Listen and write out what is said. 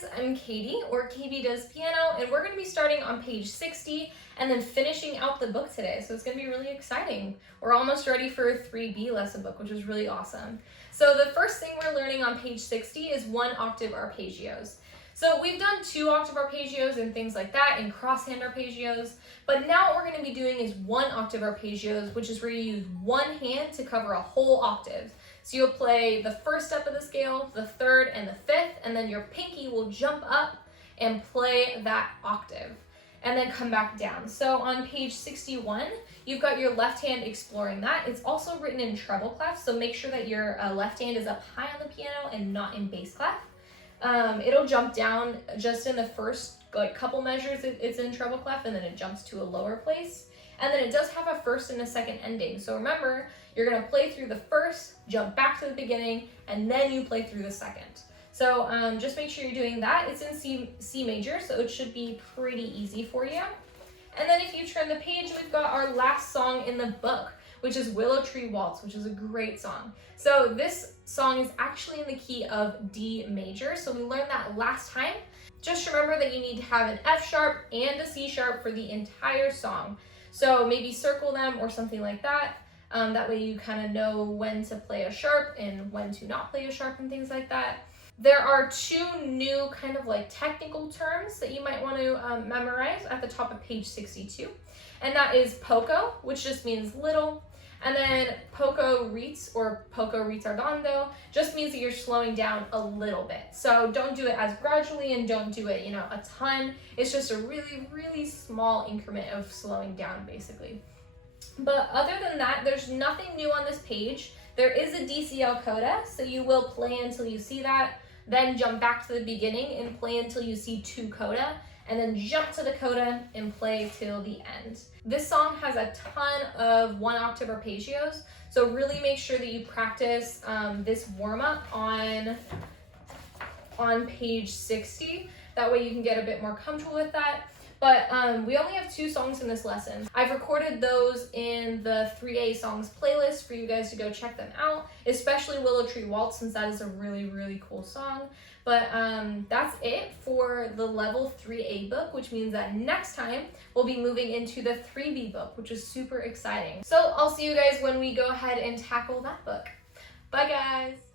guys, I'm Katie, or KB Does Piano, and we're going to be starting on page 60 and then finishing out the book today, so it's going to be really exciting. We're almost ready for a 3B lesson book, which is really awesome. So the first thing we're learning on page 60 is 1 octave arpeggios. So we've done 2 octave arpeggios and things like that, and crosshand arpeggios, but now what we're going to be doing is 1 octave arpeggios, which is where you use one hand to cover a whole octave. So you'll play the first step of the scale, the third, and the fifth, and then your pinky will jump up and play that octave, and then come back down. So on page 61, you've got your left hand exploring that. It's also written in treble clef, so make sure that your left hand is up high on the piano and not in bass clef. It'll jump down just in the first couple measures, it's in treble clef, and then it jumps to a lower place. And then it does have a first and a second ending. So remember, you're gonna play through the first, jump back to the beginning, and then you play through the second. So just make sure you're doing that. It's in C major, so it should be pretty easy for you. And then if you turn the page, we've got our last song in the book, which is Willow Tree Waltz, which is a great song. So this song is actually in the key of D major, so we learned that last time. Just remember that you need to have an F sharp and a C sharp for the entire song. So maybe circle them or something like that. That way you kind of know when to play a sharp and when to not play a sharp and things like that. There are 2 new kind of like technical terms that you might want to memorize at the top of page 62. And that is poco, which just means little. And then poco ritz or poco ritardando just means that you're slowing down a little bit. So don't do it as gradually and don't do it, a ton. It's just a really, really small increment of slowing down basically. But other than that, there's nothing new on this page. There is a DCL coda, so you will play until you see that, then jump back to the beginning and play until you see 2 coda, and then jump to the coda and play till the end. This song has a ton of 1 octave arpeggios, so really make sure that you practice this warm-up on page 60. That way you can get a bit more comfortable with that. But we only have 2 songs in this lesson. I've recorded those in the 3A songs playlist for you guys to go check them out, especially Willow Tree Waltz, since that is a really, really cool song. But that's it for the level 3A book, which means that next time we'll be moving into the 3B book, which is super exciting. So I'll see you guys when we go ahead and tackle that book. Bye guys!